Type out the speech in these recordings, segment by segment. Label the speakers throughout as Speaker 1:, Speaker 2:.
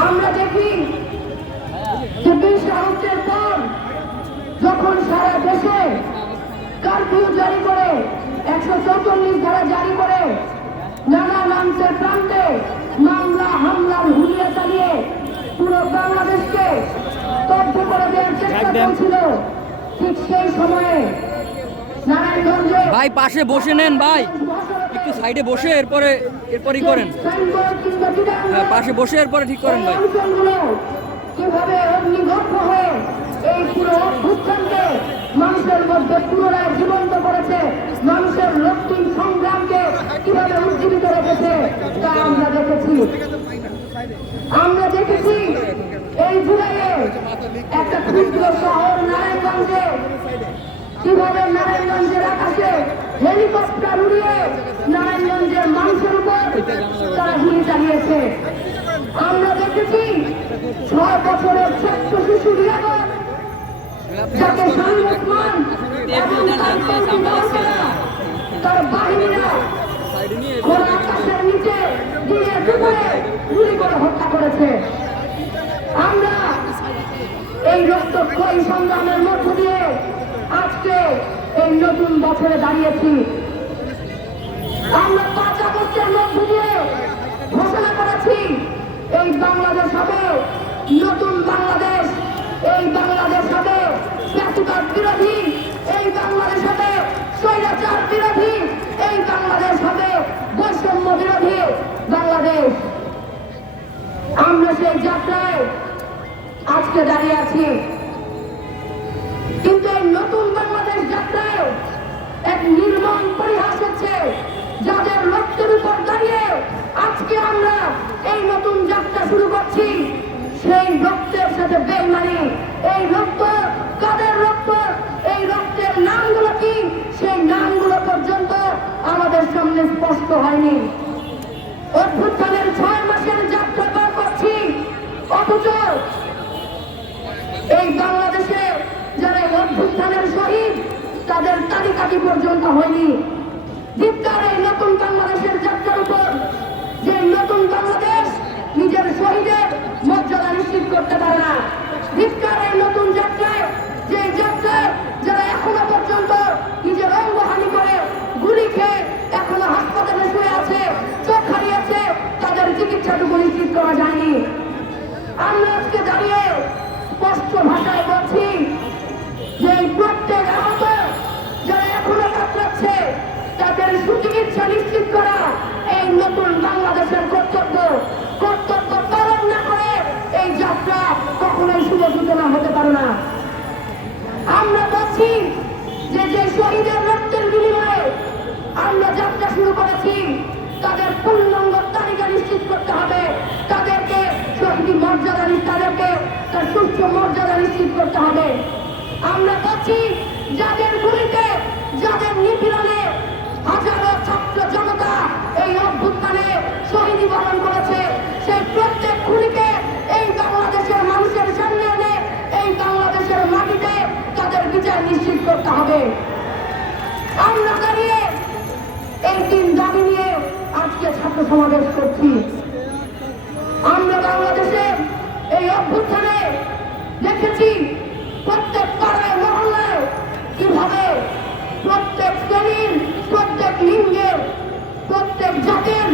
Speaker 1: আমরা দেখি যে বিশ আগস্টের পর যখন সারা দেশে কারফিউ জারি করে একশো চৌচল্লিশ ধারা জারি করে নানা নামসের প্রান্তে মামলা হামলার হুলিয়া চালিয়ে পুরো বাংলাদেশকে স্তব্ধ করে দেওয়ার চেষ্টা করছিল ঠিক সেই সময়ে নারায়ণগঞ্জে
Speaker 2: ভাই পাশে বসে নেন ভাই। একটু সাইডে বসে এরপরে, এরপরই করেন। হ্যাঁ পাশে বসে এরপরে ঠিক করেন ভাই।
Speaker 1: কীভাবে মানুষের মধ্যে পুনরায় করেছে, মানুষের আমরা দেখেছি। আমরা দেখেছি এই জুলাইয়ে একটা ক্ষুদ্র শহর নারায়ণগঞ্জে কীভাবে নারায়ণগঞ্জের আকাশে হেলিকপ্টার উড়িয়ে নারায়ণগঞ্জের মানুষের উপর তারা গুলি চালিয়েছে। আমরা দেখেছি ছয় বছরের ছোট্ট শিশু যাকে এবং তার বাহিনীরা নিচে করে হত্যা করেছে। আমরা এই রক্তক্ষয়ী সংগ্রামের মধ্য দিয়ে এই নতুন বছরে দাঁড়িয়েছি। আমরা পাঁচ আগস্টের মধ্য দিয়ে ঘোষণা করেছি, এই বাংলাদেশ হবে নতুন বাংলাদেশ, এই বাংলাদেশ হবে ব্যাসুকার বিরোধী, এই বাংলাদেশ হবে স্বৈরাচার বিরোধী, এই বাংলাদেশ হবে বৈষম্য বিরোধী বাংলাদেশ। আমরা সেই যাত্রায় আজকে দাঁড়িয়ে আছি। নির্মম পরিহাস হচ্ছে যাদের রক্তের উপর দাঁড়িয়ে আজকে আমরা এই নতুন যাত্রা শুরু করছি। সেই রক্তের সাথে বেমানি এই রক্ত কাদের রক্ত? এই রক্তের নামগুলো কি? সেই নামগুলো পর্যন্ত আমাদের সামনে স্পষ্ট হয়নি অভ্যুত্থানের ছয় মাসের যাত্রা পার করছি অথচ এই বাংলাদেশে যারা এই অভ্যুত্থানের শহীদ তাদের তালিকাটি পর্যন্ত হয়নি দীপ্তার এই নতুন বাংলাদেশের যাত্রার উপর যে নতুন বাংলাদেশ নিজের শহীদের মর্যাদা নিশ্চিত করতে পারে না। দীপ্তার এই নতুন যাত্রায়, যে যাত্রায় যারা এখনও পর্যন্ত নিজের অঙ্গহানি করে, গুলি খেয়ে এখনও হাসপাতালে শুয়ে আছে, চোখ হারিয়েছে, তাদের চিকিৎসাটুকু নিশ্চিত করা যায়নি। আমরা আজকে দাঁড়িয়ে স্পষ্ট ভাষায় বলছি যে প্রত্যেক আহত যারা এখনও কাতরাচ্ছে, তাদের সুচিকিৎসা নিশ্চিত করা এই নতুন বাংলাদেশের কর্তব্য কর্তব্য পালন না করে এই যাত্রা কখনোই শুভ সূচনা হতে পারে না আমরা বলছি যে যে শহীদের রক্তের বিনিময়ে আমরা যাত্রা শুরু করেছি, তাদের পূর্ণাঙ্গ তালিকা নিশ্চিত করতে হবে। তাদেরকে শহীদ মর্যাদা তাদেরকে তার সুস্থ মর্যাদা নিশ্চিত করতে হবে। আমরা করছি যাদের গুলিতে, যাদের নিপীড়নে, হাজারো ছাত্র জনতা এই অভ্যুত্থানে শহীদ বরণ করেছে সেই প্রত্যেক খুনিকে এই বাংলাদেশের মানুষের সামনে এনে এই বাংলাদেশের মাটিতে তাদের বিচার নিশ্চিত করতে হবে। আমরা এই তিন দাবি নিয়ে আজকে ছাত্র সমাবেশ করছি। আমরা বাংলাদেশে এই অভ্যুত্থানে দেখেছি প্রত্যেক পাড়ায় মহল্লায় কীভাবে প্রত্যেক শ্রেণির প্রত্যেক লিঙ্গের প্রত্যেক জাতের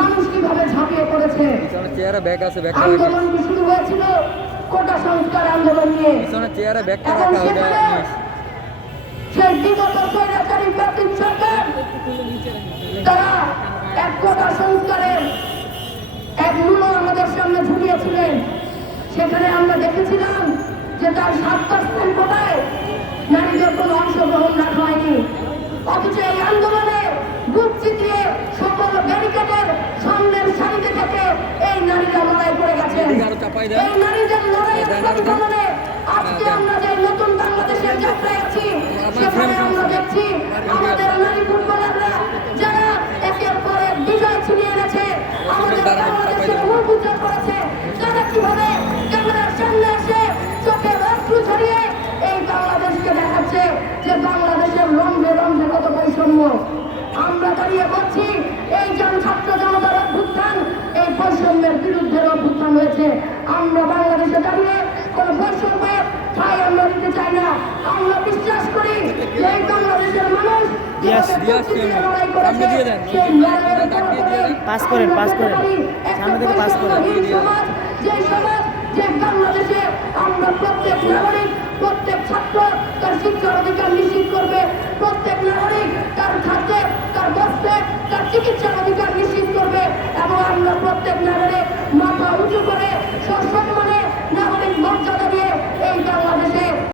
Speaker 1: মানুষ কীভাবে ঝাঁপিয়ে পড়েছে। আন্দোলনটি শুরু হয়েছিল? কোটা সংস্কার আন্দোলন নিয়ে। এখন সেখানে। সেই বিগত স্বৈরাচারী সরকার তারা এক কোটা সংস্কারের এক আমাদের সামনে ঝুলিয়েছিলেন সেখানে আমরা দেখেছিলাম যে তার সাত পার্সেন্ট কোটায় নারীদের কোনো অংশগ্রহণ রাখা হয়নি অথচ এই আন্দোলনে বুক চিতিয়ে সকল ব্যারিকেডের সামনের সারিতে থেকে এই নারীরা লড়াই করে গেছেন। এই নারীদের। প্রতিফলনে আজকে। আমরা যে বাংলাদেশের আছি
Speaker 2: আমার
Speaker 1: সেখানে আমরা। দেখছি আমাদের নারী ফুটবলাররা যারা একের পর এক বিজয় ছিনিয়ে এনেছে, আমাদের
Speaker 2: দেন।
Speaker 1: মুখ উজ্জ্বল করেছে তারা কীভাবে ক্যামেরার সামনে এসে চোখে অশ্রু ছড়িয়ে এই বাংলাদেশকে দেখাচ্ছে যে বাংলাদেশের রঙে রঙে কত বৈষম্য আমরা দাঁড়িয়ে বলছি এই জন ছাত্র জনতার অভ্যুত্থান, এই বৈষম্যের বিরুদ্ধে অভ্যুত্থান হয়েছে আমরা বাংলাদেশে দাঁড়িয়ে কোনো বৈষম্য ঠাই আমরা দিতে চাই না আমরা বিশ্বাস করি যে এই বাংলাদেশের মানুষ
Speaker 3: Yes,
Speaker 1: যেভাবে
Speaker 2: yes,
Speaker 1: প্রকৃতির
Speaker 2: yes.
Speaker 1: লড়াই করেছে,
Speaker 2: সামনে দিয়ে দেন।
Speaker 1: সেই লড়াইয়ের
Speaker 2: ডাক দিয়ে দিয়ে দেন।
Speaker 3: পাস করেন, পাস করেন। সামনে থেকে পাস করেন।
Speaker 1: সমাজ, যে সমাজ যে বাংলাদেশে আমরা প্রত্যেক নাগরিক প্রত্যেক ছাত্র তার শিক্ষার অধিকার নিশ্চিত করবে প্রত্যেক নাগরিক তার খাদ্যে তার বস্ত্রে তার চিকিৎসার অধিকার নিশ্চিত করবে এবং আমরা প্রত্যেক নাগরিক মাথা উঁচু করে সসম্মানে